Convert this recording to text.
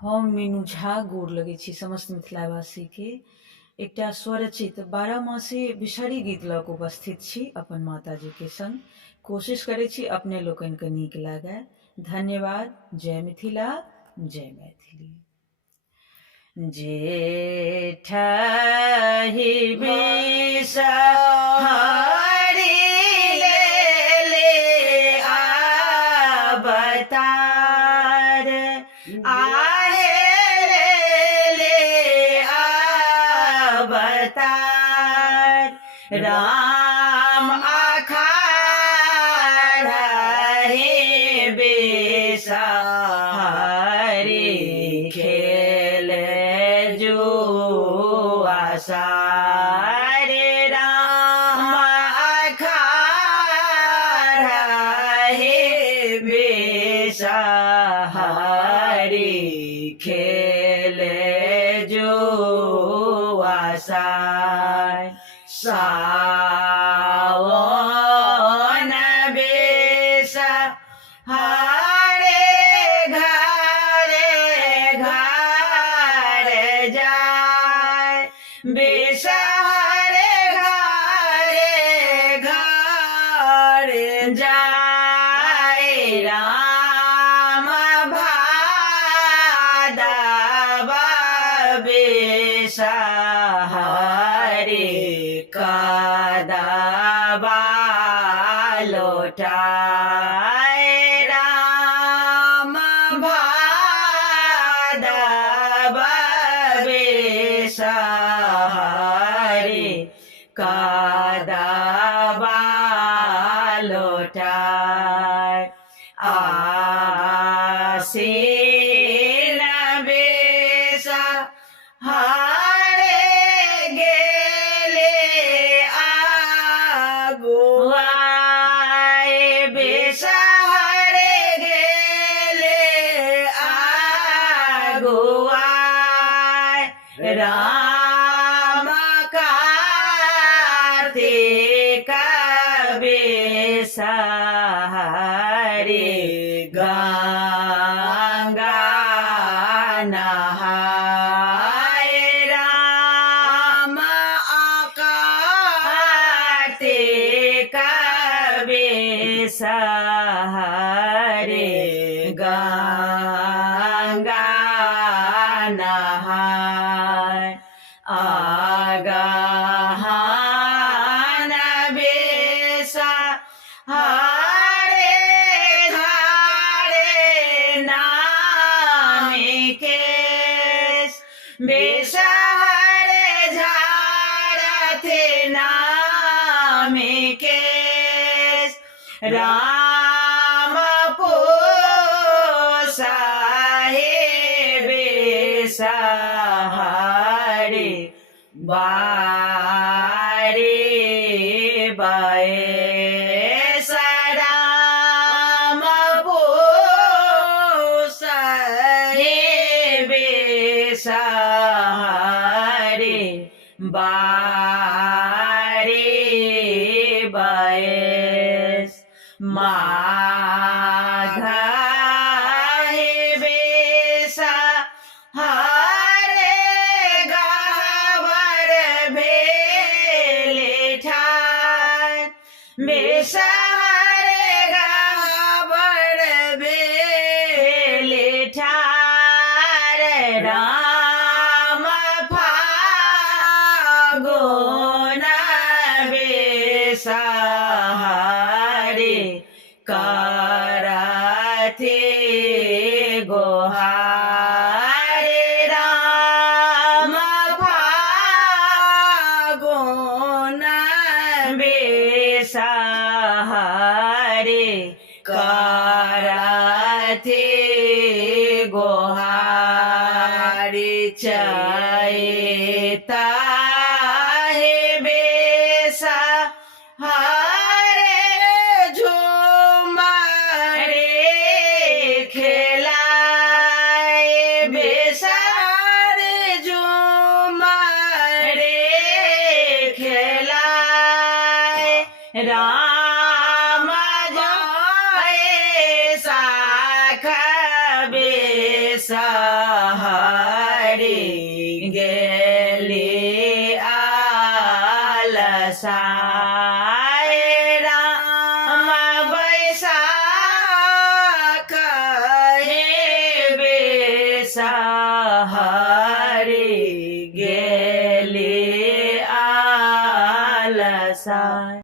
हम मीनू झा गोर लगै छी समस्त मिथिलावासी के। एकटा स्वरचित 12 मासे बिषहरी गीत लऽ कऽ उपस्थित छी अपन माताजी के संग। कोशिश करै छी अपने लोकनि के नीक लागय। धन्यवाद। जय मिथिला, जय मैथिली। जेठहि बिषहरी ले अवतार, आहे ले अवतार। राम अखाड़ा हे बिषहरी खेले जुआ सारे। राम अखाड़ा हे बिषहरी खेले जुआ सार। सावन बिषहरे घरे घरे जाय। बिषहरे घरे घरे जाय। राम भादव बिषहरे कदबा लोटाय। राम भादव बिषहरे कदबा लोटाय। आसीन बिषहरे गेले अगुआय। बिषहरे गेले अगुआय। राम कार्तिक बिषहरे गंगा नहाय। राम कार्तिक बिषहरे गंगा नहाय। अगहन बिषहरे धारे नामी केश। बिषहरे झारथे नामी केश। राम पोसाहे बिषहरे बारे बयस। राम पोसाहे बिषहरे बारे बयस। माघहि बिषहरे गह्वर भेले ठार। बिषहरे गह्वर भेले ठार। राम फागुन बिषहरे करथे गोहार। राम फागुन बिषहरे करथे गोहार। चैता हे बिषहरे झूमरे खेलाय। बिषहरे झूमरे खेलाय। राम जय साख बेसा सा